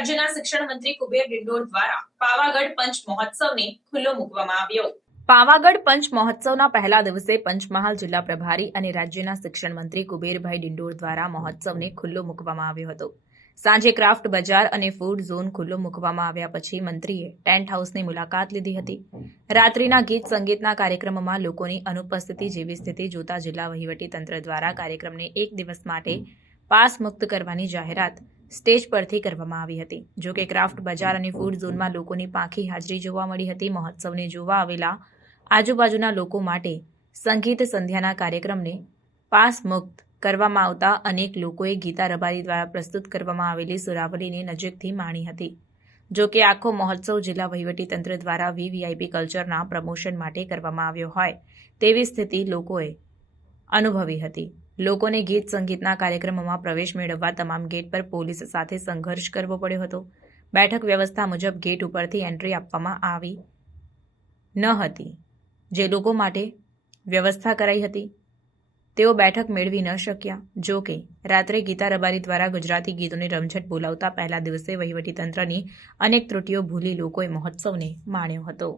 રાજ્યના શિક્ષણ મંત્રી કુબેર ડિંડોર દ્વારા પાવાગઢ પંચ મહોત્સવને ખુલ્લો મૂકવામાં આવ્યો। પાવાગઢ પંચ મહોત્સવના પહેલા દિવસે પંચમહાલ જિલ્લા પ્રભારી અને રાજ્યના શિક્ષણ મંત્રી કુબેરભાઈ ડિંડોર દ્વારા મહોત્સવને ખુલ્લો મૂકવામાં આવ્યો હતો। સાંજે ક્રાફ્ટ બજાર અને ફૂડ ઝોન ખુલ્લો મૂકવામાં આવ્યા પછી મંત્રીએ ટેન્ટ હાઉસની મુલાકાત લીધી હતી। રાત્રિના ગીત સંગીતના કાર્યક્રમમાં લોકોની અનુપસ્થિતિ જેવી સ્થિતિ જોતા જિલ્લા વહીવટીતંત્ર દ્વારા કાર્યક્રમને એક દિવસ માટે પાસ મુક્ત કરવાની જાહેરાત સ્ટેજ પરથી કરવામાં આવી હતી। જો કે ક્રાફ્ટ બજાર અને ફૂડ ઝોનમાં લોકોની પાંખી હાજરી જોવા મળી હતી। મહોત્સવને જોવા આવેલા આજુબાજુના લોકો માટે સંગીત સંધ્યાના કાર્યક્રમને પાસ મુક્ત કરવામાં આવતા અનેક લોકોએ ગીતા રબારી દ્વારા પ્રસ્તુત કરવામાં આવેલી સુરાવલીને નજીકથી માણી હતી। જો કે આખો મહોત્સવ જિલ્લા વહીવટીતંત્ર દ્વારા વીવીઆઈપી કલ્ચરના પ્રમોશન માટે કરવામાં આવ્યો હોય તેવી સ્થિતિ લોકોએ અનુભવી હતી। લોકોને ગીત સંગીતના કાર્યક્રમમાં પ્રવેશ મેળવવા તમામ ગેટ પર પોલીસ સાથે સંઘર્ષ કરવો પડ્યો હતો। બેઠક વ્યવસ્થા મુજબ ગેટ ઉપરથી એન્ટ્રી આપવામાં આવી ન હતી। જે લોકો માટે વ્યવસ્થા કરાઈ હતી તેઓ બેઠક મેળવી ન શક્યા। જો કે રાત્રે ગીતા રબારી દ્વારા ગુજરાતી ગીતોની રમઝટ બોલાવતા પહેલા દિવસે વહીવટીતંત્રની અનેક ત્રુટીઓ ભૂલી લોકોએ મહોત્સવને માણ્યો હતો।